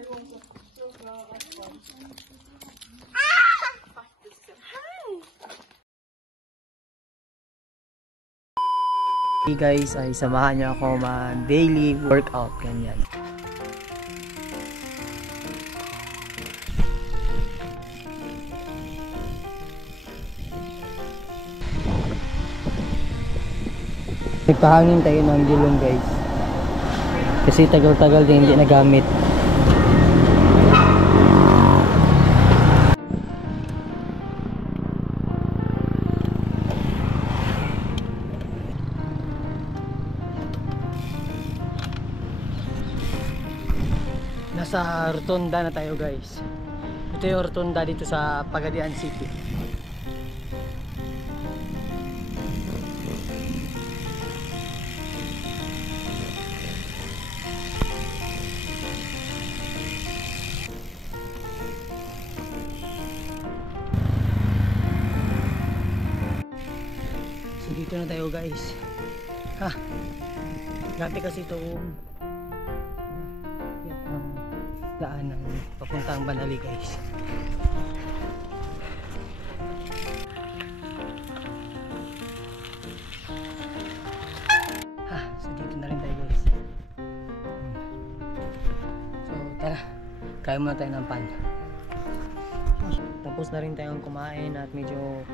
Hey guys, ay samahan niyo ako daily workout, ganyan. Nagpahangin tayo ng gulong guys. Kasi tagal-tagal din hindi nagamit. Nasa Rotonda na tayo guys. Ito yung Rotonda dito sa Pagadian City. So dito na tayo guys. Ha. Dati kasi itong daan ng papuntang Banali guys. So dito na rin tayo guys. So tara, kaya muna tayo ng pan. Tapos na rin tayong kumain at medyo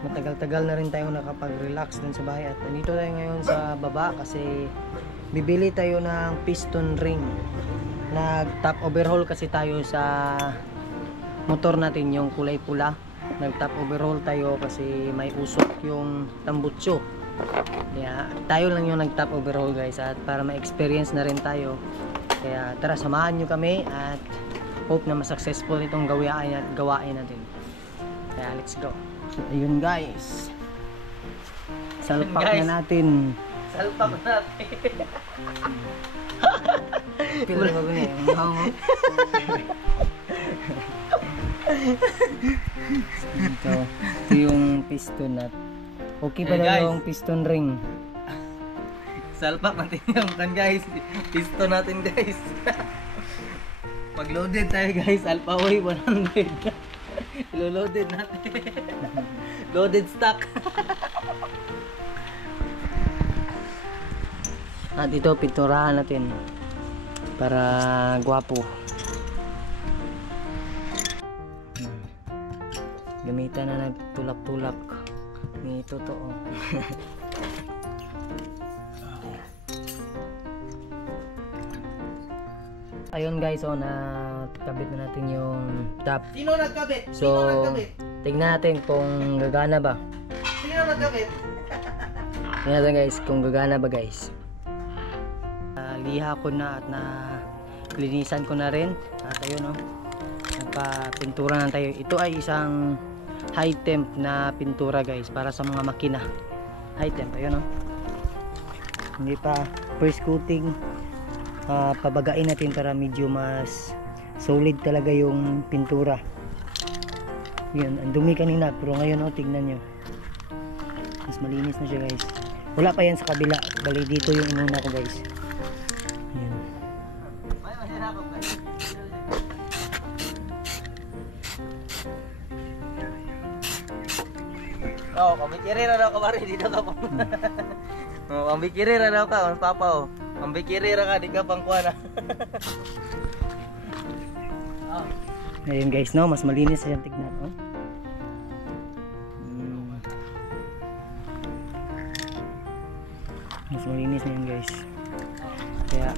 matagal-tagal na rin tayong nakapag-relax dun sa bahay. At nandito tayo ngayon sa baba kasi bibili tayo ng piston ring. Nag-top overhaul kasi tayo sa motor natin, yung kulay pula. Nag-top overhaul tayo kasi may usok yung tambutso. Kaya tayo lang yung nag-top overhaul guys, at para ma-experience na rin tayo. Kaya tara, samahan nyo kami at hope na ma-successful itong gawain natin. Kaya let's go. So, ayun guys, salpak guys, na natin. Salpak na natin. Pila ko gani, ito yung piston nut. Okay pa daw yung piston ring. Salpak natin yung kan guys. Piston natin guys. Pag loaded tayo guys, Alphaoy 100. Ilo-loaded natin. Loaded stock. At ito pinturahan natin para gwapo. Gamitan na nagtulak-tulak ni totoo. Ayun guys, so nakabit na natin yung top. Sino nagkabit? So tignan natin kung gagana ba. Sino nagkabit? Tignan natin guys kung gagana ba guys. Liha ko na at linisan ko na rin. At ayun o, nagpa-pintura na tayo. Ito ay isang high temp na pintura guys, para sa mga makina. High temp, ayun o. Hindi pa first coating. Pabagain natin para medyo mas solid talaga yung pintura. Yun, ang dumi kanina, pero ngayon o, tignan nyo, mas malinis na siya guys. Wala pa yan sa kabila, bali dito yung inuna ko guys. Ayan. Oh, pambikirira daw ka bari, dito ka pa. Oh, pambikirira daw ka, ang papa oh. Pambikirira ka, di ka pang kuha na. Ayun guys, no, mas malinis siyang tignan, oh. Mas malinis na yun guys. Kaya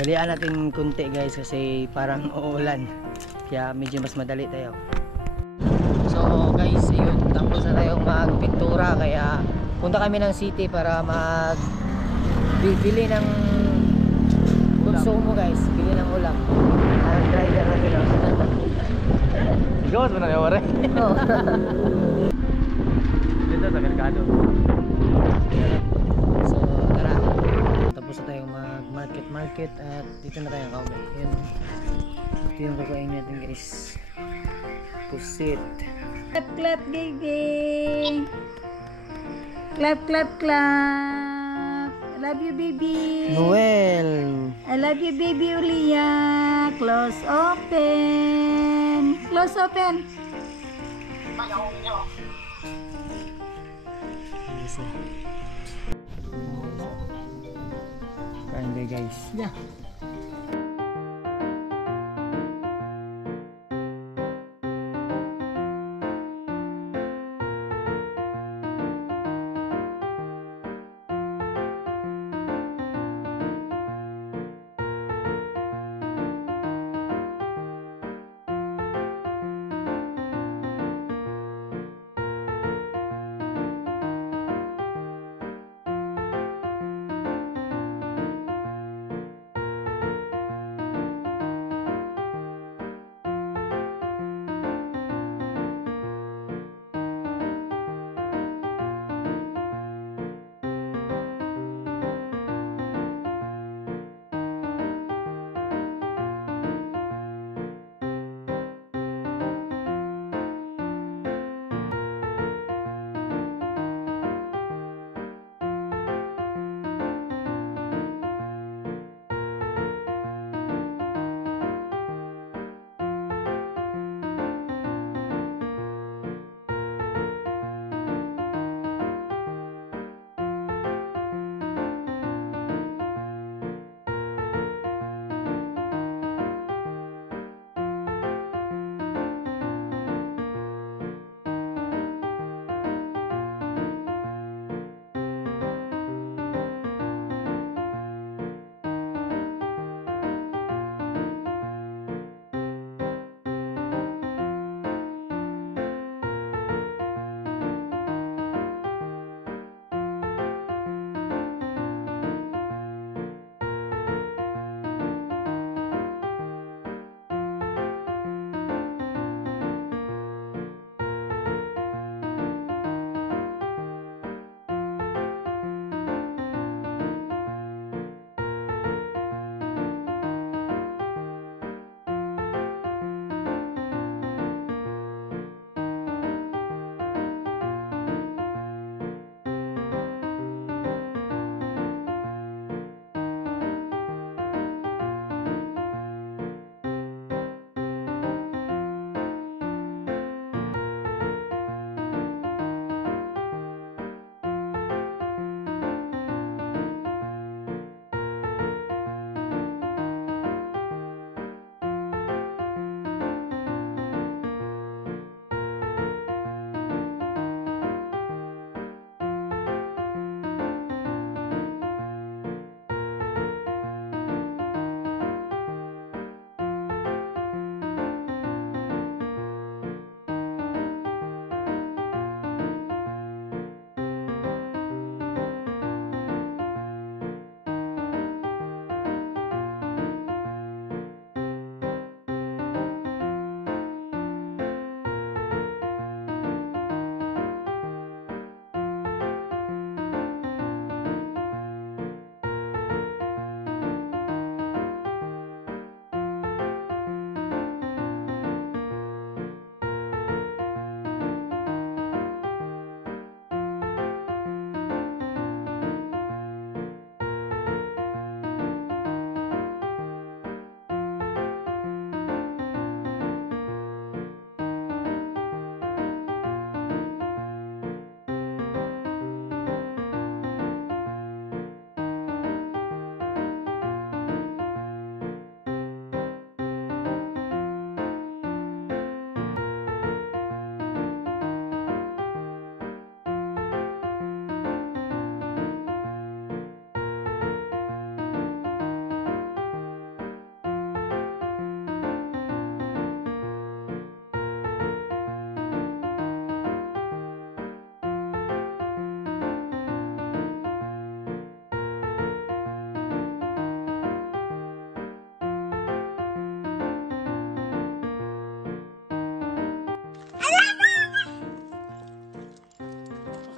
dalian natin kunti guys kasi parang uulan. Kaya medyo mas madali tayo. So guys, yun, tapos na tayong magpintura. Kaya punta kami ng city para bili ng konsumo guys. Bili ng ulam. Parang driver na sila. Gawas mo na yung wari? Oo. Dito sa merkado. So tara, tapos na tayong mag-market at dito na tayong kauwi. Yun, ito yung kakain natin guys, pusit. Clap clap baby, clap clap clap. I love you baby. Noel, I love you baby Ulia. Close. Close open. Close open. Kain tayo guys. Yeah.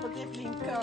Pag-ibling ka.